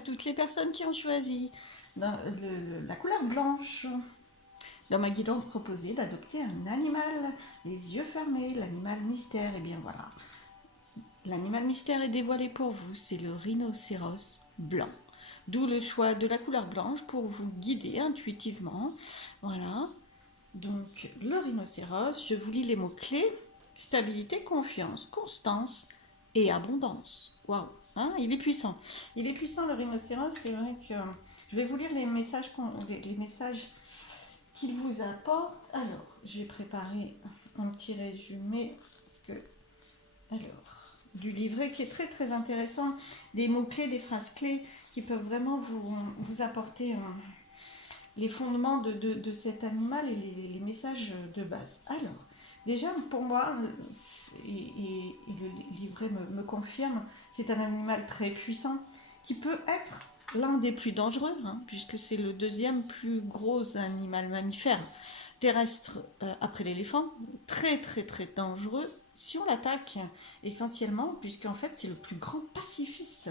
à toutes les personnes qui ont choisi la couleur blanche. Dans ma guidance proposée d'adopter un animal, les yeux fermés, l'animal mystère, et bien voilà. L'animal mystère est dévoilé pour vous, c'est le rhinocéros blanc. D'où le choix de la couleur blanche pour vous guider intuitivement. Voilà. Donc le rhinocéros, je vous lis les mots-clés. Stabilité, confiance, constance et abondance. Waouh, hein, il est puissant. Il est puissant le rhinocéros, c'est vrai que je vais vous lire les messages, les messages qu'il vous apporte. Alors, j'ai préparé un petit résumé parce que, alors, du livret qui est très très intéressant, des mots-clés, des phrases clés qui peuvent vraiment vous apporter les fondements de cet animal et les messages de base. Alors, déjà, pour moi, et le livret me confirme, c'est un animal très puissant qui peut être l'un des plus dangereux, hein, puisque c'est le deuxième plus gros animal mammifère terrestre après l'éléphant. Très, très, très dangereux si on l'attaque essentiellement, puisqu'en fait, c'est le plus grand pacifiste.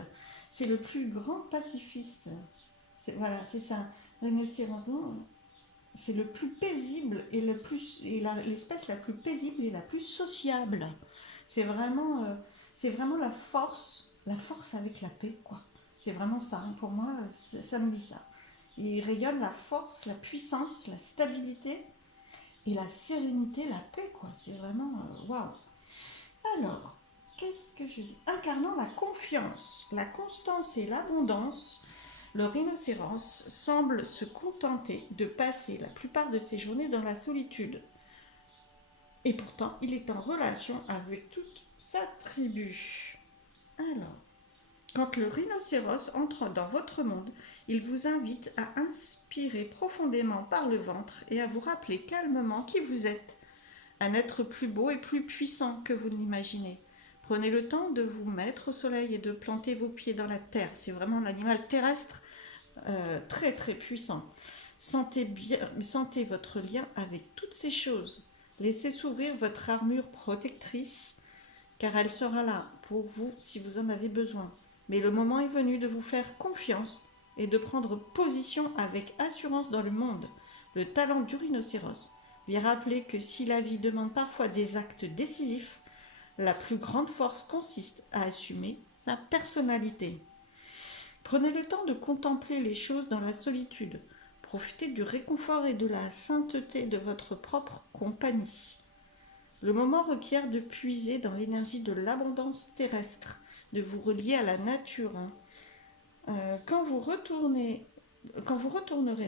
C'est le plus grand pacifiste. Voilà, c'est ça. Rhinocéros, c'est le plus paisible et l'espèce la plus paisible et la plus sociable. C'est vraiment la force avec la paix, quoi. C'est vraiment ça. Pour moi, ça me dit ça. Il rayonne la force, la puissance, la stabilité et la sérénité, la paix, quoi. C'est vraiment waouh. Alors, qu'est-ce que je dis? Incarnant la confiance, la constance et l'abondance, le rhinocéros semble se contenter de passer la plupart de ses journées dans la solitude. Et pourtant, il est en relation avec toute sa tribu. Alors, quand le rhinocéros entre dans votre monde, il vous invite à inspirer profondément par le ventre et à vous rappeler calmement qui vous êtes, un être plus beau et plus puissant que vous ne l'imaginez. Prenez le temps de vous mettre au soleil et de planter vos pieds dans la terre. C'est vraiment un animal terrestre très très puissant. Sentez votre lien avec toutes ces choses. Laissez s'ouvrir votre armure protectrice, car elle sera là pour vous si vous en avez besoin. Mais le moment est venu de vous faire confiance et de prendre position avec assurance dans le monde. Le talent du rhinocéros vient rappeler que si la vie demande parfois des actes décisifs, la plus grande force consiste à assumer sa personnalité. Prenez le temps de contempler les choses dans la solitude. Profitez du réconfort et de la sainteté de votre propre compagnie. Le moment requiert de puiser dans l'énergie de l'abondance terrestre, de vous relier à la nature. Quand vous retournerez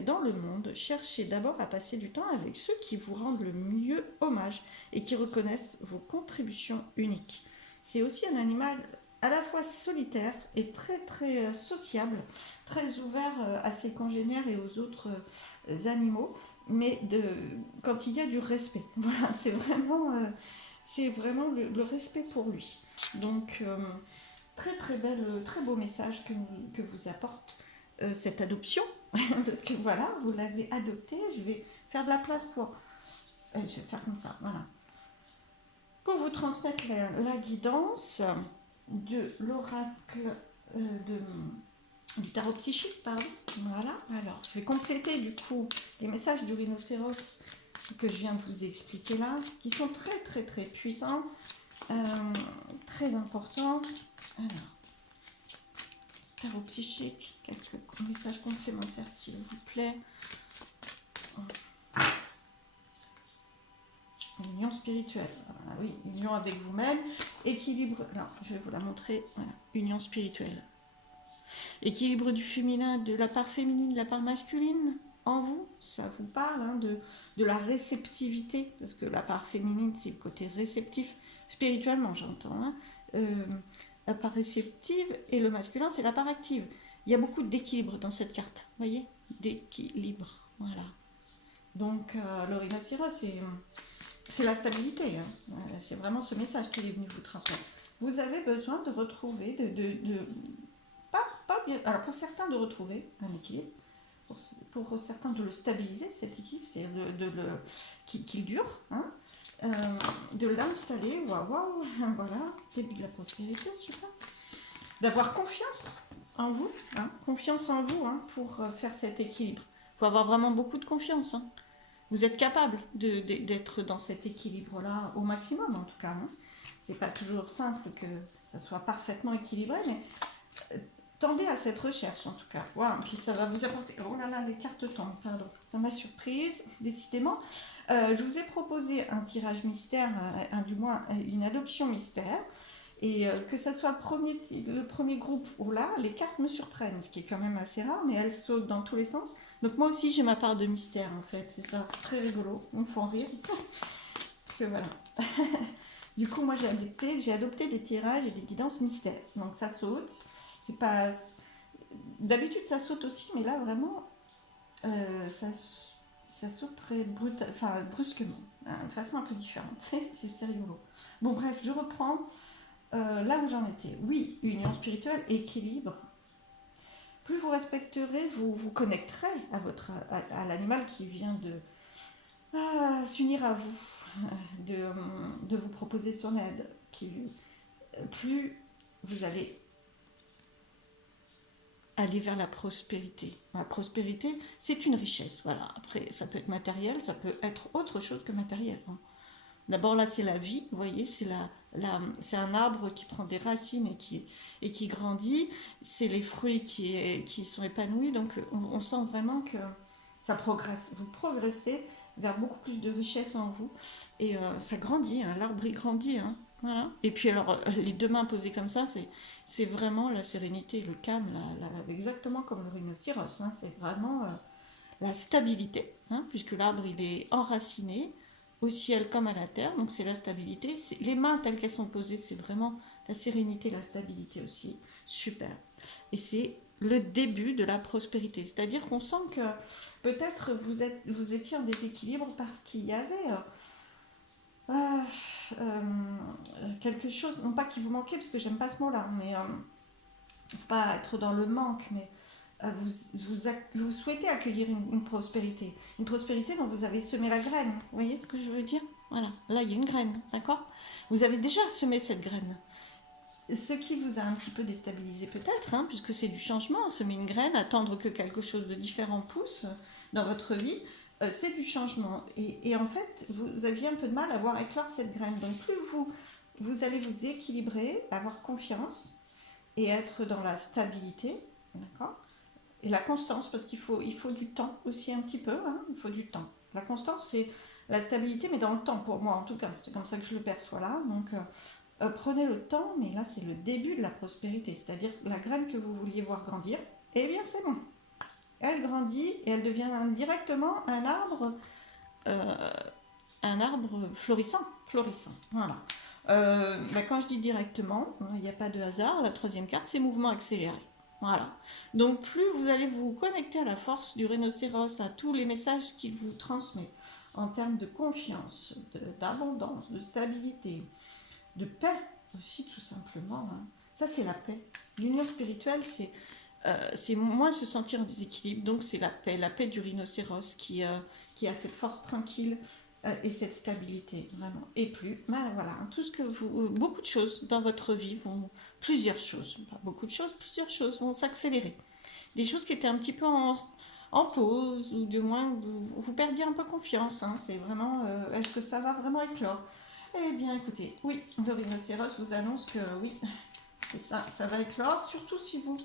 dans le monde, cherchez d'abord à passer du temps avec ceux qui vous rendent le mieux hommage et qui reconnaissent vos contributions uniques. C'est aussi un animal à la fois solitaire et très très sociable, très ouvert à ses congénères et aux autres animaux, mais quand il y a du respect. Voilà, c'est vraiment le respect pour lui. Donc très très très beau message que vous apporte cette adoption, parce que voilà, vous l'avez adopté. Je vais faire de la place pour, je vais faire comme ça, voilà, pour vous transmettre la guidance de l'oracle du tarot psychique, pardon. Voilà, alors je vais compléter du coup les messages du rhinocéros que je viens de vous expliquer là, qui sont très très très puissants, très importants. Alors, tarot psychique, quelques messages complémentaires s'il vous plaît. Union spirituelle, voilà, oui, union avec vous-même, équilibre, là, je vais vous la montrer, voilà, union spirituelle. Équilibre du féminin, de la part féminine, de la part masculine en vous, ça vous parle hein, de la réceptivité, parce que la part féminine c'est le côté réceptif, spirituellement j'entends, hein, la part réceptive et le masculin c'est la part active. Il y a beaucoup d'équilibre dans cette carte, vous voyez, d'équilibre, voilà. Donc le rhinocéros c'est la stabilité, hein. C'est vraiment ce message qu'il est venu vous transmettre. Vous avez besoin de retrouver, pas bien, alors pour certains de retrouver un équilibre, pour certains de le stabiliser, cet équilibre, c'est qu'il dure, hein, de l'installer, waouh, voilà, début de la prospérité, super. D'avoir confiance en vous, hein, confiance en vous hein, pour faire cet équilibre. Il faut avoir vraiment beaucoup de confiance. Hein. Vous êtes capable d'être dans cet équilibre-là au maximum, en tout cas. Hein. C'est pas toujours simple que ça soit parfaitement équilibré, mais tendez à cette recherche, en tout cas. Voilà, puis ça va vous apporter... Oh là là, les cartes tombent, pardon. Ça m'a surprise, décidément. Je vous ai proposé un tirage mystère, du moins une adoption mystère. Et que ça soit le premier groupe ou là, les cartes me surprennent, ce qui est quand même assez rare, mais elles sautent dans tous les sens. Donc moi aussi j'ai ma part de mystère en fait, c'est ça, c'est très rigolo, ils me font rire. Que voilà. Du coup moi j'ai adopté des tirages et des guidances mystères. Donc ça saute, c'est pas... D'habitude ça saute aussi, mais là vraiment ça saute très brusquement, hein, de façon un peu différente, c'est rigolo. Bon bref, je reprends. Là où j'en étais, oui, union spirituelle, équilibre. Plus vous respecterez, vous vous connecterez à l'animal qui vient de s'unir à vous, de vous proposer son aide. Plus vous allez aller vers la prospérité. La prospérité, c'est une richesse. Voilà. Après, ça peut être matériel, ça peut être autre chose que matériel. Hein. D'abord là c'est la vie, vous voyez, c'est un arbre qui prend des racines et qui grandit, c'est les fruits qui sont épanouis, donc on sent vraiment que ça progresse, vous progressez vers beaucoup plus de richesse en vous et ça grandit, hein, l'arbre il grandit. Hein, voilà. Et puis alors les deux mains posées comme ça, c'est vraiment la sérénité, le calme, exactement comme le rhinocéros, hein, c'est vraiment la stabilité, hein, puisque l'arbre il est enraciné au ciel comme à la terre, donc c'est la stabilité. Les mains telles qu'elles sont posées, c'est vraiment la sérénité, la stabilité aussi. Super. Et c'est le début de la prospérité. C'est-à-dire qu'on sent que peut-être vous étiez en déséquilibre parce qu'il y avait quelque chose, non pas qui vous manquait, parce que j'aime pas ce mot-là, mais faut pas être dans le manque, mais vous souhaitez accueillir une prospérité. Une prospérité dont vous avez semé la graine. Vous voyez ce que je veux dire? Voilà, là il y a une graine, d'accord? Vous avez déjà semé cette graine. Ce qui vous a un petit peu déstabilisé peut-être, hein, puisque c'est du changement, semer une graine, attendre que quelque chose de différent pousse dans votre vie, c'est du changement. Et en fait, vous aviez un peu de mal à voir éclore cette graine. Donc plus vous allez vous équilibrer, avoir confiance et être dans la stabilité, d'accord? Et la constance, parce il faut du temps aussi un petit peu, hein, il faut du temps. La constance, c'est la stabilité, mais dans le temps, pour moi en tout cas. C'est comme ça que je le perçois là. Donc, prenez le temps, mais là, c'est le début de la prospérité. C'est-à-dire la graine que vous vouliez voir grandir, eh bien, c'est bon. Elle grandit et elle devient directement un arbre florissant. Voilà. Quand je dis directement, il n'y a pas de hasard. La troisième carte, c'est mouvement accéléré. Voilà. Donc plus vous allez vous connecter à la force du rhinocéros, à tous les messages qu'il vous transmet en termes de confiance, d'abondance, de stabilité, de paix aussi tout simplement. Hein. Ça c'est la paix. L'union spirituelle, c'est moins se sentir en déséquilibre, donc c'est la paix du rhinocéros qui a cette force tranquille et cette stabilité vraiment. Et plus, ben voilà, tout ce que beaucoup de choses dans votre vie plusieurs choses, pas beaucoup de choses, plusieurs choses vont s'accélérer. Des choses qui étaient un petit peu en pause, ou du moins vous perdiez un peu confiance. Hein. C'est vraiment, est-ce que ça va vraiment éclore? Eh bien, écoutez, oui, le rhinocéros vous annonce que oui, c'est ça, ça va éclore, surtout si vous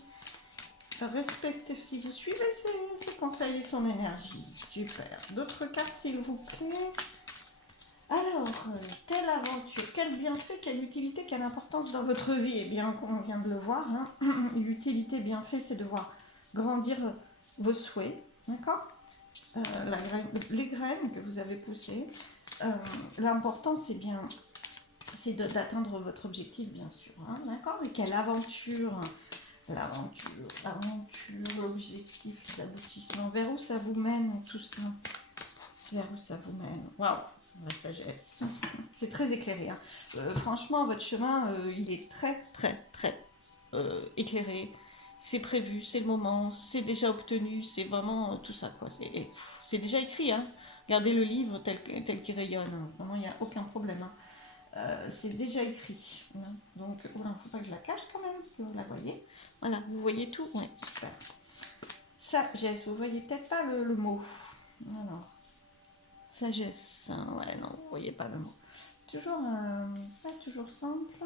respectez, si vous suivez ses conseils et son énergie. Super. D'autres cartes, s'il vous plaît. Alors, quelle aventure, quel bienfait, quelle utilité, quelle importance dans votre vie? Eh bien, on vient de le voir. Hein. L'utilité, bienfait, c'est de voir grandir vos souhaits. D'accord? Les graines que vous avez poussées. L'important, c'est d'atteindre votre objectif, bien sûr. Hein, d'accord? Et quelle aventure! L'aventure, l'objectif, l'aboutissement. Vers où ça vous mène, tout ça? Vers où ça vous mène? Waouh! La sagesse. C'est très éclairé. Hein. Franchement, votre chemin, il est très, très, très éclairé. C'est prévu, c'est le moment, c'est déjà obtenu, c'est vraiment tout ça, quoi. C'est déjà écrit, hein. Regardez le livre tel qu'il rayonne. Vraiment, il n'y a aucun problème. Hein. c'est déjà écrit. Hein. Donc, il ne faut pas que je la cache quand même, que vous la voyez. Voilà, vous voyez tout. Oui, super. Sagesse, vous voyez peut-être pas le mot. Alors, sagesse, hein, ouais, non, vous voyez pas le mot. Toujours, pas toujours simple.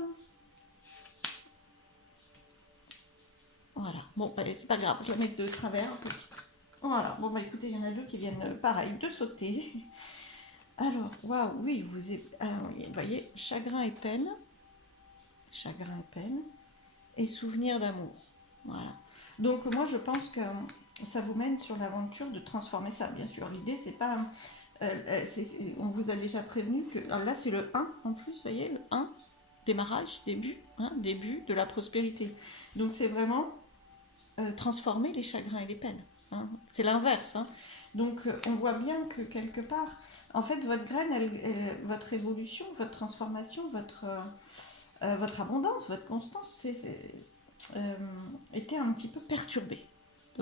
Voilà, bon, allez, c'est pas grave, je vais mettre de travers. Voilà, bon, bah écoutez, il y en a deux qui viennent, pareil, de sauter. Alors, waouh, oui, oui, vous voyez, chagrin et peine, et souvenir d'amour. Voilà. Donc, moi, je pense que ça vous mène sur l'aventure de transformer ça. Bien sûr, l'idée, c'est pas. On vous a déjà prévenu que. Alors là, c'est le 1 en plus, vous voyez, le 1, démarrage, début, hein, début de la prospérité. Donc, c'est vraiment transformer les chagrins et les peines. Hein. C'est l'inverse. Hein. Donc, on voit bien que quelque part, en fait, votre graine, votre évolution, votre transformation, votre abondance, votre constance, était un petit peu perturbée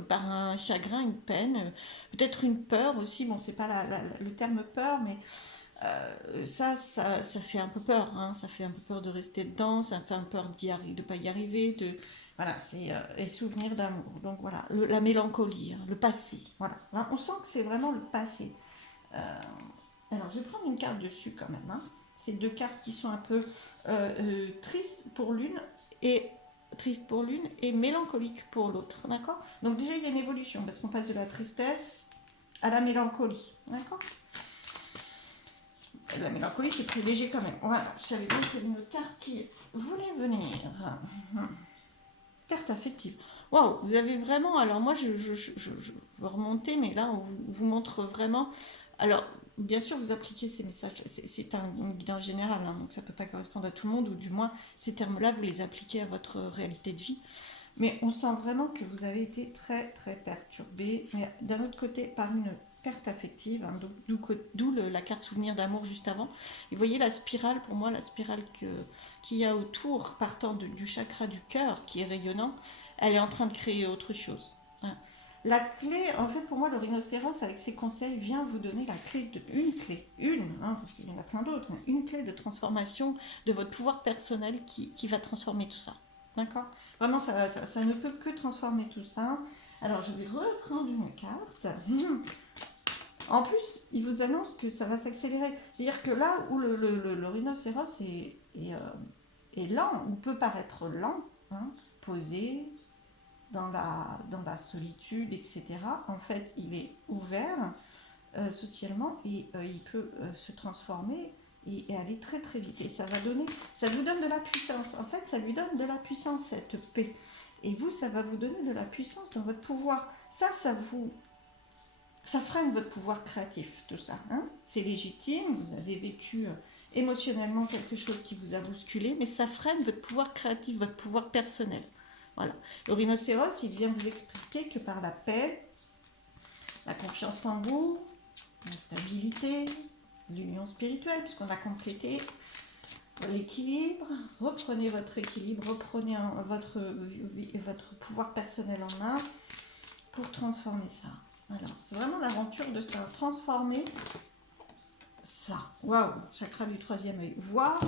par un chagrin, une peine, peut-être une peur aussi. Bon, c'est pas le terme peur, mais ça fait un peu peur. Hein. Ça fait un peu peur de rester dedans, ça fait un peu peur de ne pas y arriver, voilà, c'est et souvenir d'amour. Donc voilà, la mélancolie, hein, le passé. Voilà, là, on sent que c'est vraiment le passé. Euh, alors, je vais prendre une carte dessus quand même. Hein. C'est deux cartes qui sont un peu tristes pour l'une et mélancolique pour l'autre. D'accord. Donc déjà, il y a une évolution parce qu'on passe de la tristesse à la mélancolie. D'accord. La mélancolie, c'est très léger quand même. Voilà, je savais bien qu'il y avait une autre carte qui voulait venir. Carte affective. Waouh, vous avez vraiment. Alors, moi, je veux remonter, mais là, on vous montre vraiment. Alors, bien sûr, vous appliquez ces messages. C'est un guidance général, hein, donc ça ne peut pas correspondre à tout le monde, ou du moins, ces termes-là, vous les appliquez à votre réalité de vie. Mais on sent vraiment que vous avez été très, très perturbé. Mais d'un autre côté, par une carte affective, hein, d'où la carte souvenir d'amour juste avant. Et vous voyez la spirale, pour moi, la spirale qu'il y a autour, partant du chakra du cœur, qui est rayonnant, elle est en train de créer autre chose. Hein. La clé, en fait, pour moi, le rhinocéros, avec ses conseils, vient vous donner une, hein, parce qu'il y en a plein d'autres, mais une clé de transformation de votre pouvoir personnel qui va transformer tout ça. D'accord. Vraiment, ça ne peut que transformer tout ça. Alors, je vais reprendre une carte. En plus, il vous annonce que ça va s'accélérer. C'est-à-dire que là où le rhinocéros est lent, ou peut paraître lent, hein, posé dans la solitude, etc., en fait, il est ouvert socialement et il peut se transformer et aller très très vite. Et ça vous donne de la puissance. En fait, ça lui donne de la puissance, cette paix. Et vous, ça va vous donner de la puissance dans votre pouvoir. Ça freine votre pouvoir créatif, tout ça. Hein. C'est légitime, vous avez vécu émotionnellement quelque chose qui vous a bousculé, mais ça freine votre pouvoir créatif, votre pouvoir personnel. Voilà. Le rhinocéros, il vient vous expliquer que par la paix, la confiance en vous, la stabilité, l'union spirituelle, puisqu'on a complété l'équilibre, reprenez votre équilibre, reprenez votre pouvoir personnel en main pour transformer ça. Alors, c'est vraiment l'aventure de ça, transformer ça. Waouh, chakra du troisième œil. Voir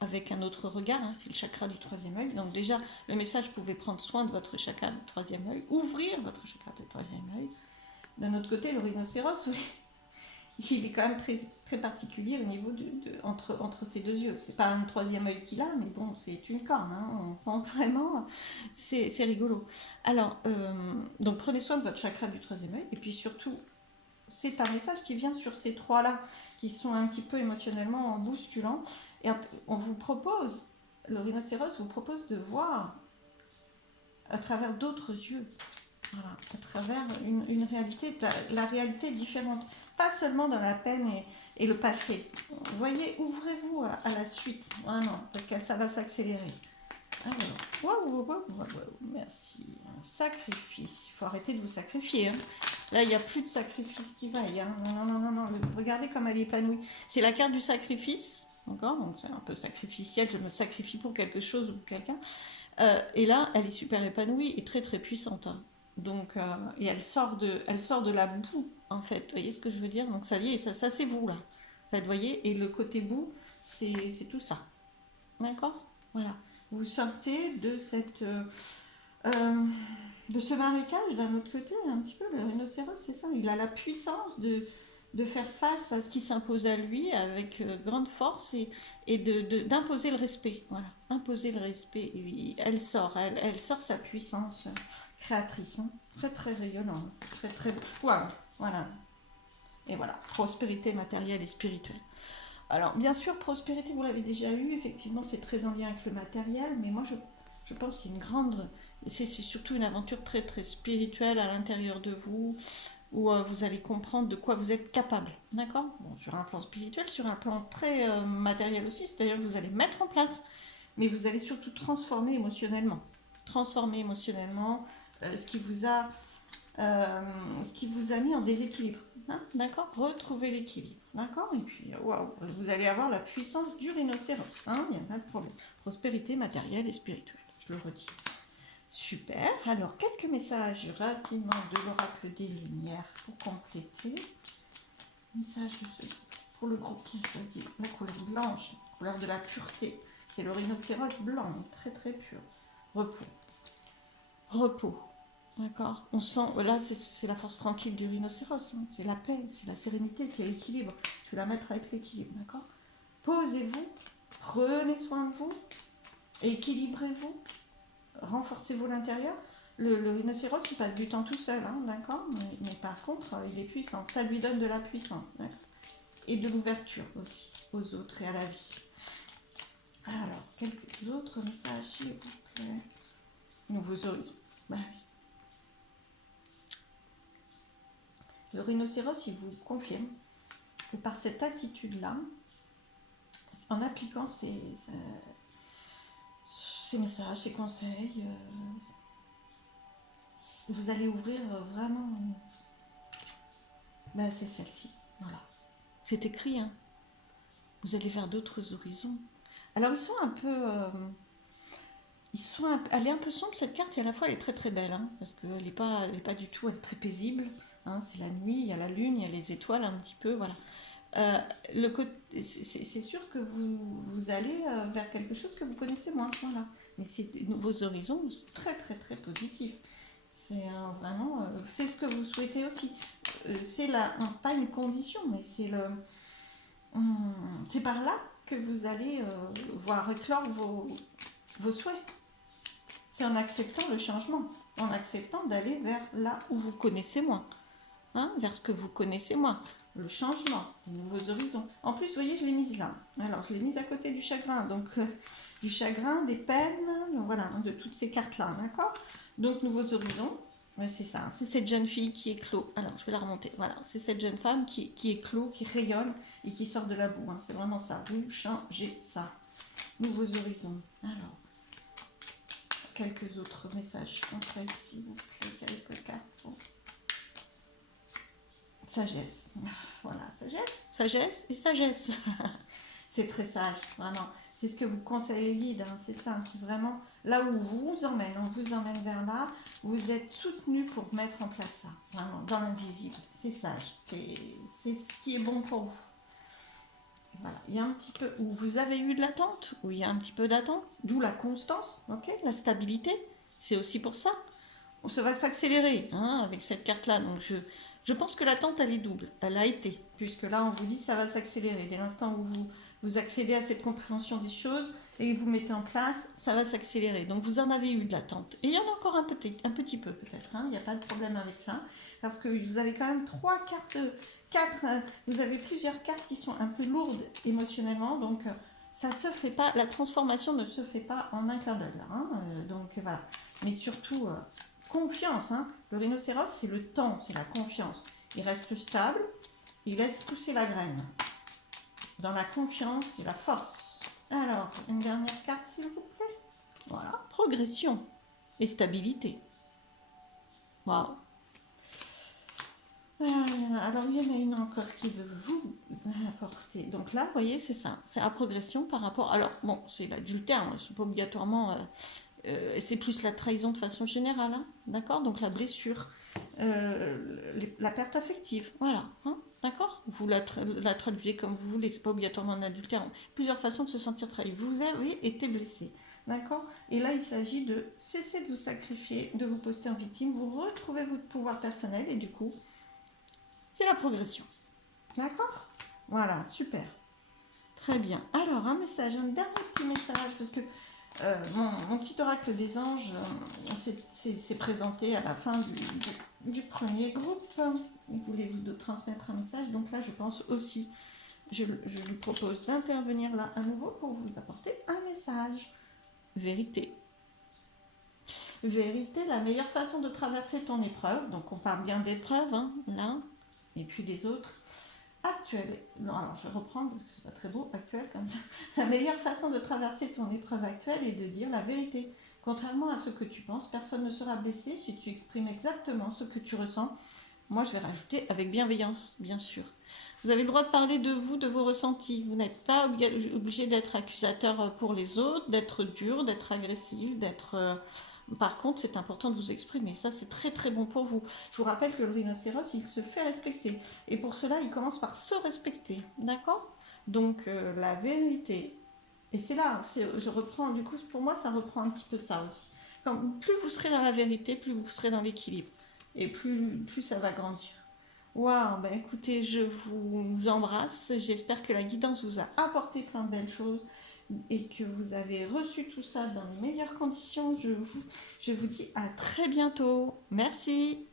avec un autre regard, hein, c'est le chakra du troisième œil. Donc déjà, le message pouvait prendre soin de votre chakra du troisième œil, ouvrir votre chakra du troisième œil. D'un autre côté, le rhinocéros, oui, il est quand même très, très particulier au niveau entre ces deux yeux. C'est pas un troisième œil qu'il a, mais bon, c'est une corne. Hein, on sent vraiment, c'est rigolo. Alors, donc prenez soin de votre chakra du troisième œil, et puis surtout, c'est un message qui vient sur ces trois-là, qui sont un petit peu émotionnellement bousculants. Et on vous propose, le rhinocéros vous propose de voir à travers d'autres yeux. Voilà, à travers une réalité, la réalité différente. Pas seulement dans la peine et le passé. Voyez, ouvrez-vous à la suite, vraiment, parce que ça va s'accélérer. Alors, wow, merci. Sacrifice. Il faut arrêter de vous sacrifier. Hein. Là, il n'y a plus de sacrifice qui vaille. Hein. Non. Regardez comme elle est épanouie. C'est la carte du sacrifice. D'accord. Donc, c'est un peu sacrificiel. Je me sacrifie pour quelque chose ou pour quelqu'un. Et là, elle est super épanouie et très, très puissante. Hein. Donc, et elle sort de la boue, en fait. Vous voyez ce que je veux dire? Donc, ça y est, ça c'est vous, là. En fait, vous voyez, et le côté boue, c'est tout ça. D'accord? Voilà. Vous sortez de de ce marécage d'un autre côté, un petit peu, le rhinocéros, c'est ça. Il a la puissance de faire face à ce qui s'impose à lui avec grande force et d'imposer le respect. Voilà, imposer le respect. Elle sort sa puissance créatrice, hein. Très très rayonnante, très très. Waouh, voilà. Et voilà, prospérité matérielle et spirituelle. Alors, bien sûr, prospérité, vous l'avez déjà eu, effectivement, c'est très en lien avec le matériel, mais moi, je pense qu'il y a une grande. C'est surtout une aventure très, très spirituelle à l'intérieur de vous, où vous allez comprendre de quoi vous êtes capable. D'accord? Bon, sur un plan spirituel, sur un plan très matériel aussi, c'est-à-dire que vous allez mettre en place, mais vous allez surtout transformer émotionnellement. Transformer émotionnellement ce qui vous a mis en déséquilibre. Hein, d'accord? Retrouver l'équilibre. D'accord? Et puis, waouh, vous allez avoir la puissance du rhinocéros. Hein, il n'y a pas de problème. Prospérité matérielle et spirituelle. Je le redis. Super. Alors, quelques messages rapidement de l'oracle des Lumières pour compléter. Message pour le groupe qui a choisi la couleur blanche, la couleur de la pureté. C'est le rhinocéros blanc, très très pur. Repos. Repos. D'accord. On sent, là, c'est la force tranquille du rhinocéros. Hein. C'est la paix, c'est la sérénité, c'est l'équilibre. Je vais la mettre avec l'équilibre, d'accord? Posez-vous, prenez soin de vous, équilibrez-vous, renforcez-vous l'intérieur. Le rhinocéros, il passe du temps tout seul, hein, d'accord? Mais par contre, il est puissant. Ça lui donne de la puissance. Hein, et de l'ouverture aussi aux autres et à la vie. Alors, quelques autres messages, s'il vous plaît. Nouveaux horizons. Bah oui. Le rhinocéros, il vous confirme que par cette attitude-là, en appliquant ces messages, ces conseils, vous allez ouvrir vraiment... Ben, c'est celle-ci, voilà. C'est écrit, hein. Vous allez vers d'autres horizons. Alors, ils sont un peu... elle est un peu sombre, cette carte, et à la fois, elle est très très belle, hein, parce qu'elle n'est pas du tout... Elle est très paisible. Hein, c'est la nuit, il y a la lune, il y a les étoiles un petit peu, voilà. C'est sûr que vous allez vers quelque chose que vous connaissez moins, voilà. Mais c'est des nouveaux horizons, c'est très très très positif. C'est vraiment, c'est ce que vous souhaitez aussi. C'est pas une condition, mais c'est par là que vous allez voir éclore vos souhaits. C'est en acceptant le changement, en acceptant d'aller vers là où vous connaissez moins. Hein, vers ce que vous connaissez moins, le changement, les nouveaux horizons. En plus, vous voyez, je l'ai mise là. Alors, je l'ai mise à côté du chagrin, donc du chagrin, des peines, donc, voilà, de toutes ces cartes-là, d'accord? Donc, nouveaux horizons, ouais, c'est ça, c'est cette jeune fille qui éclot. Alors, je vais la remonter, voilà, c'est cette jeune femme qui éclot, qui rayonne et qui sort de la boue, hein. C'est vraiment ça, vous changez ça. Nouveaux horizons. Alors, quelques autres messages conseils, s'il vous plaît, quelques cartes. Bon. Sagesse. Voilà, sagesse et sagesse. C'est très sage, vraiment. C'est ce que vous conseille les guides, hein, c'est ça. C'est vraiment là où vous emmène. On vous emmène vers là. Vous êtes soutenu pour mettre en place ça, vraiment, dans l'invisible. C'est sage. C'est ce qui est bon pour vous. Voilà. Il y a un petit peu où vous avez eu de l'attente, où il y a un petit peu d'attente, d'où la constance, ok, la stabilité. C'est aussi pour ça. Ça va s'accélérer hein, avec cette carte-là. Donc je pense que l'attente, elle est double. Elle a été, puisque là, on vous dit ça va s'accélérer. Dès l'instant où vous accédez à cette compréhension des choses et vous mettez en place, ça va s'accélérer. Donc vous en avez eu de l'attente. Et il y en a encore un petit peu peut-être. Hein, il n'y a pas de problème avec ça. Parce que vous avez quand même 3 cartes, 4, vous avez plusieurs cartes qui sont un peu lourdes émotionnellement. Donc ça se fait pas, la transformation ne se fait pas en un clin d'œil. Hein, donc voilà. Mais surtout... confiance, hein. Le rhinocéros, c'est le temps, c'est la confiance. Il reste stable, il laisse pousser la graine. Dans la confiance et la force. Alors, une dernière carte, s'il vous plaît. Voilà, progression et stabilité. Waouh. Alors, il y en a une encore qui veut vous apporter. Donc là, vous voyez, c'est ça. C'est la progression par rapport... Alors, bon, c'est l'adultère, hein, c'est pas obligatoirement... c'est plus la trahison de façon générale, hein, d'accord? Donc la blessure, la perte affective, voilà. Hein, D'accord? Vous la traduisez comme vous voulez, c'est pas obligatoirement un adultère. Plusieurs façons de se sentir trahi. Vous avez été blessé. D'accord? Et là, il s'agit de cesser de vous sacrifier, de vous poster en victime, vous retrouvez votre pouvoir personnel et du coup, c'est la progression. D'accord? Voilà, super. Très bien. Alors, un message, un dernier petit message, parce que mon petit oracle des anges s'est présenté à la fin du premier groupe. Il voulait vous transmettre un message, donc là, je pense aussi, je lui propose d'intervenir là à nouveau pour vous apporter un message. Vérité. Vérité, la meilleure façon de traverser ton épreuve, donc on parle bien d'épreuve, hein, là, et puis des autres, actuelle. Non, alors je reprends parce que c'est pas très beau, actuel comme ça. La meilleure façon de traverser ton épreuve actuelle est de dire la vérité. Contrairement à ce que tu penses, personne ne sera blessé si tu exprimes exactement ce que tu ressens. Moi, je vais rajouter avec bienveillance, bien sûr. Vous avez le droit de parler de vous, de vos ressentis. Vous n'êtes pas obligé d'être accusateur pour les autres, d'être dur, d'être agressif, d'être... Par contre, c'est important de vous exprimer. Ça, c'est très très bon pour vous. Je vous rappelle que le rhinocéros, il se fait respecter. Et pour cela, il commence par se respecter. D'accord? Donc, la vérité. Et c'est là, je reprends, du coup, pour moi, ça reprend un petit peu ça aussi. Plus vous serez dans la vérité, plus vous serez dans l'équilibre. Et plus ça va grandir. Waouh, ben écoutez, je vous embrasse. J'espère que la guidance vous a apporté plein de belles choses et que vous avez reçu tout ça dans les meilleures conditions. Je vous dis à très bientôt. Merci.